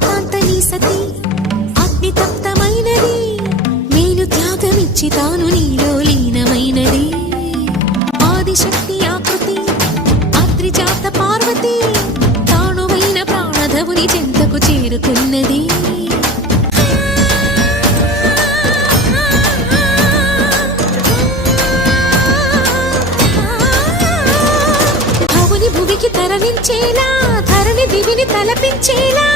కాంతని సతి అగ్ని తప్తమైనది నేను త్యాగమిచ్చి తాను నీలో లీనమైనది ఆదిశక్తి ఆకృతి అద్రిజాత పార్వతి తానువైన ప్రాణధవుని చెంతకు చేరుకున్నది భువికి తరలించేలా ధరణి దివిని తలపించేలా